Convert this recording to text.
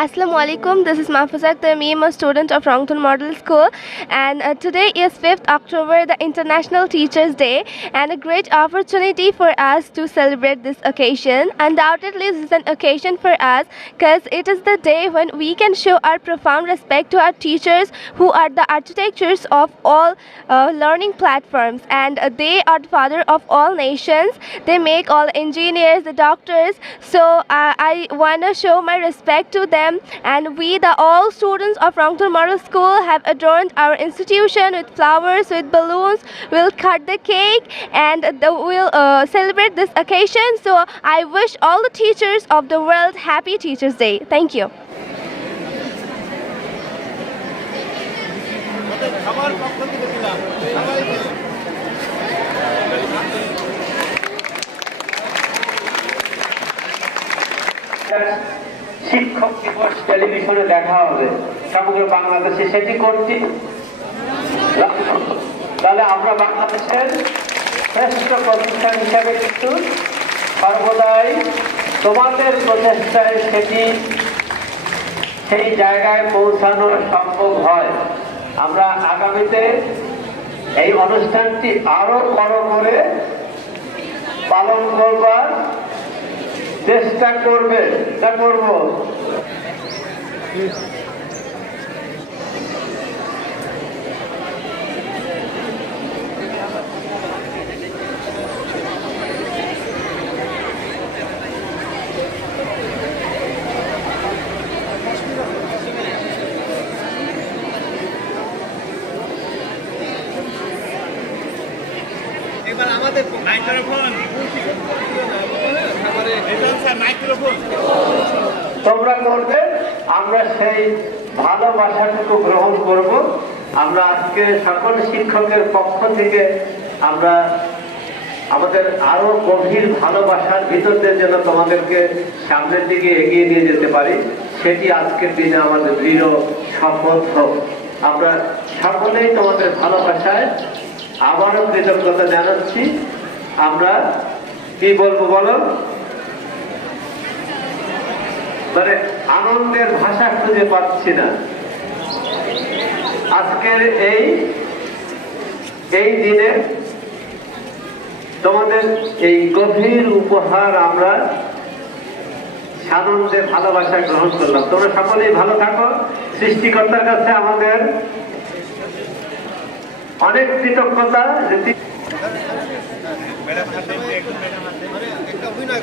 Assalamu alaikum. This is Mahfuzat Tamim, a student of Rangton Model School, and uh, today is 5th October, the International Teachers' Day, and a great opportunity for us to celebrate this occasion. Undoubtedly, this is an occasion for us because it is the day when we can show our profound respect to our teachers, who are the architectures of all uh, learning platforms, and uh, they are the father of all nations. They make all engineers, the doctors. So uh, I want to show my respect to them, and we, the all students of Rangton Model School, have adorned our institution with flowers, with balloons. We'll cut the cake, and the, we'll uh, celebrate this occasion. So I wish all the teachers of the world happy Teachers Day. Thank you. আমার পক্ষ থেকে দিলাম শিক্ষক দিবস টেলিভিশনে দেখা হবে। সমগ্র বাংলাদেশে সেটি করছি। তাহলে আমরা বাংলাদেশের শ্রেষ্ঠ প্রতিষ্ঠান হিসাবে কিন্তু সর্বদাই তোমাদের প্রচেষ্টায় সেটি, সেই জায়গায় পৌঁছানো সম্ভব হয়। আমরা আগামীতে এই অনুষ্ঠানটি আরও বড় করে পালন করবার চেষ্টা করবে চেষ্টা করব। এবার আমাদের তোমরা করবে, আমরা সেই ভালোবাসাটুকু গ্রহণ করব। আমরা আজকে সকল শিক্ষকের পক্ষ থেকে আমরা আমাদের আরও গভীর ভালোবাসার ভিতর দিয়ে যেন তোমাদেরকে সামনের দিকে এগিয়ে নিয়ে যেতে পারি, সেটি আজকের দিনে আমাদের দৃঢ় শপথ হোক। আমরা সকলেই তোমাদের ভালোবাসায় আবারও কৃতজ্ঞতা জানাচ্ছি। আমরা কি বলব বলো? মানে আনন্দের ভাষা খুঁজে পাচ্ছি না। আজকের এই এই দিনে তোমাদের এই গভীর উপহার আমরা সানন্দে ভালোবাসা গ্রহণ করলাম। তোমরা সকলেই ভালো থাকো। সৃষ্টিকর্তার কাছে আমাদের অনেক কৃতজ্ঞতা একটু অভিনয়